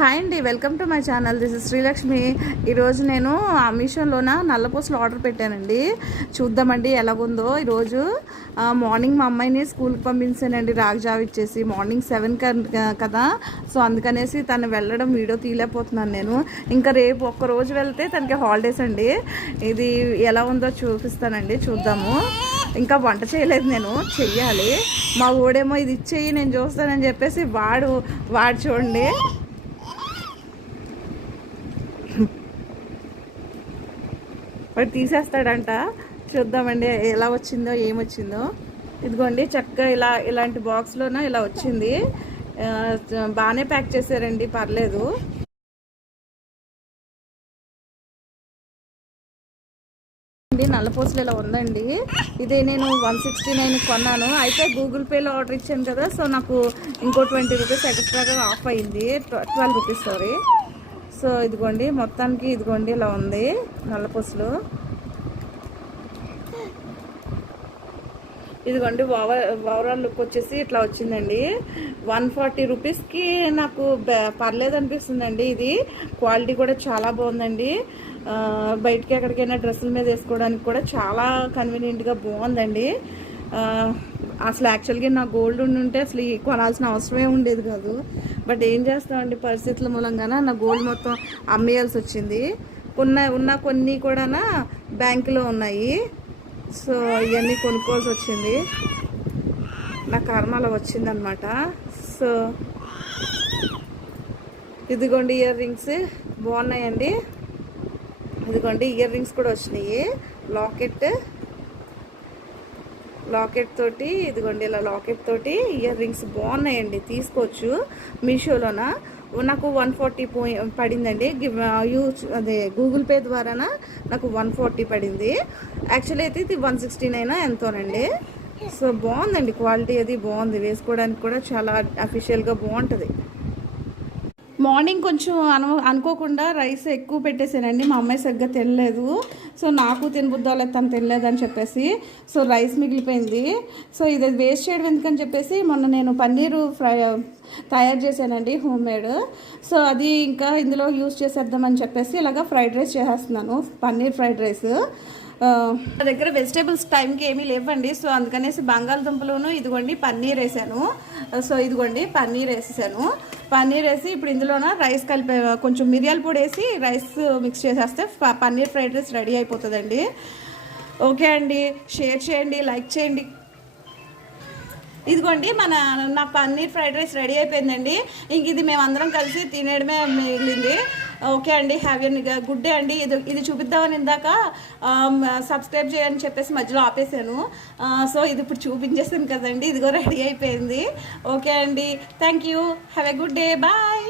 Hi అండి welcome to my channel. This is Srilakshmi. ఈరోజు నేను ఆ మీషోలోన నల్లపూసలు ఆర్డర్ పెట్టానండి. చూద్దామండి ఎలాగుందో. ఈరోజు మార్నింగ్ మా అమ్మాయిని స్కూల్కి పంపించానండి. రాగజావ్ ఇచ్చేసి మార్నింగ్ సెవెన్ కదా. సో అందుకనేసి తను వెళ్ళడం వీడియో తీయలేకపోతున్నాను నేను. ఇంకా రేపు ఒక్క రోజు వెళ్తే తనకి హాలిడేస్ అండి. ఇది ఎలా ఉందో చూపిస్తానండి. చూద్దాము. ఇంకా వంట చేయలేదు నేను. చెయ్యాలి. మా ఊడేమో ఇది ఇచ్చేయి నేను చూస్తానని చెప్పేసి వాడు వాడు చూడండి. వాడు తీసేస్తాడంట. చూద్దామండి ఎలా వచ్చిందో ఏమొచ్చిందో ఇదిగోండి చక్కగా ఇలా ఇలాంటి బాక్స్లోన ఇలా వచ్చింది. బాగానే ప్యాక్ చేశారండి పర్లేదు. అండి నల్లపూసలు ఇలా ఉందండి. ఇది నేను వన్ సిక్స్టీ నైన్ కొన్నాను. అయితే గూగుల్ పేలో ఆర్డర్ ఇచ్చాను కదా సో నాకు ఇంకో ట్వంటీ రూపీస్ ఎక్స్ట్రాగా ఆఫ్ అయింది. Twelve rupees sorry. సో ఇదిగోండి మొత్తానికి ఇదిగోండి ఇలా ఉంది నల్లపూసలు. ఇదిగోండి ఓవర్ ఓవరాల్ లుక్ వచ్చేసి ఇట్లా వచ్చిందండి. వన్ ఫార్టీ రూపీస్కి నాకు పర్లేదు అనిపిస్తుందండి ఇది. క్వాలిటీ కూడా చాలా బాగుందండి. బయటికి ఎక్కడికైనా డ్రెస్సుల మీద వేసుకోవడానికి కూడా చాలా కన్వీనియంట్గా బాగుందండి. అసలు యాక్చువల్గా నా గోల్డ్ ఉండి ఉంటే అసలు కొనాల్సిన అవసరమే ఉండేది కాదు. బట్ ఏం చేస్తామండి పరిస్థితుల మూలంగాన నా గోల్డ్ మొత్తం అమ్మేయాల్సి వచ్చింది. ఉన్న ఉన్న కొన్ని కూడా బ్యాంకులో ఉన్నాయి. సో ఇవన్నీ కొనుక్కోవాల్సి వచ్చింది. నా కర్మలో వచ్చిందనమాట సో ఇదిగోండి ఇయర్ రింగ్స్ బాగున్నాయండి. ఇదిగోండి ఇయర్ రింగ్స్ కూడా వచ్చినాయి. లాకెట్ లాకెట్ తోటి ఇదిగోండి ఇలా లాకెట్ తోటి ఇయర్ రింగ్స్ బాగున్నాయండి తీసుకోవచ్చు మీషోలోన? నాకు వన్ ఫార్టీ పోయి పడిందండి. గివ్- యూజ్ అదే గూగుల్ పే ద్వారాన నాకు వన్ ఫార్టీ పడింది. యాక్చువల్లీ అయితే ఇది వన్ సిక్స్టీ నైన్ ఎంతోనండి. సో బాగుందండి క్వాలిటీ అది బాగుంది వేసుకోవడానికి కూడా చాలా అఫీషియల్గా బాగుంటుంది. మార్నింగ్ కొంచెం అను అనుకోకుండా రైస్ ఎక్కువ పెట్టేసానండి. మా అమ్మాయి సరిగ్గా తినలేదు. సో నాకు తినబుద్దాలో తను తినలేదు అని చెప్పేసి సో రైస్ మిగిలిపోయింది. సో ఇది వేస్ట్ చేయడం ఎందుకని చెప్పేసి మొన్న నేను పన్నీరు ఫ్రై తయారు చేశానండి హోమ్ మేడ్. సో అది ఇంకా ఇందులో యూస్ చేసేద్దామని చెప్పేసి ఇలాగ ఫ్రైడ్ రైస్ చేసేస్తున్నాను పన్నీర్ ఫ్రైడ్ రైస్. నా దగ్గర వెజిటేబుల్స్ టైంకి ఏమీ లేవండి. సో అందుకనేసి బంగాళదుంపలోను ఇదిగోండి పన్నీర్ వేసాను సో ఇదిగోండి పన్నీర్ వేసేసాను పన్నీర్ వేసి ఇప్పుడు ఇందులోన రైస్ కలిపే కొంచెం మిరియాల పొడి వేసి రైస్ మిక్స్ చేసేస్తే పన్నీర్ ఫ్రైడ్ రైస్ రెడీ అయిపోతుందండి. ఓకే అండి. షేర్ చేయండి లైక్ చేయండి. ఇదిగోండి మన నా పన్నీర్ ఫ్రైడ్ రైస్ రెడీ అయిపోయిందండి. ఇంక ఇది మేమందరం కలిసి తినేయడమే మిగిలింది. ఓకే అండి హ్యావ్ ఎన్ గుడ్ డే అండి. ఇది ఇది చూపిద్దామని ఇందాక సబ్స్క్రైబ్ చేయని చెప్పేసి మధ్యలో ఆపేసాను సో ఇది ఇప్పుడు చూపించేసాను కదండి. ఇదిగో రెడీ అయిపోయింది. ఓకే అండి thank you have a good day bye.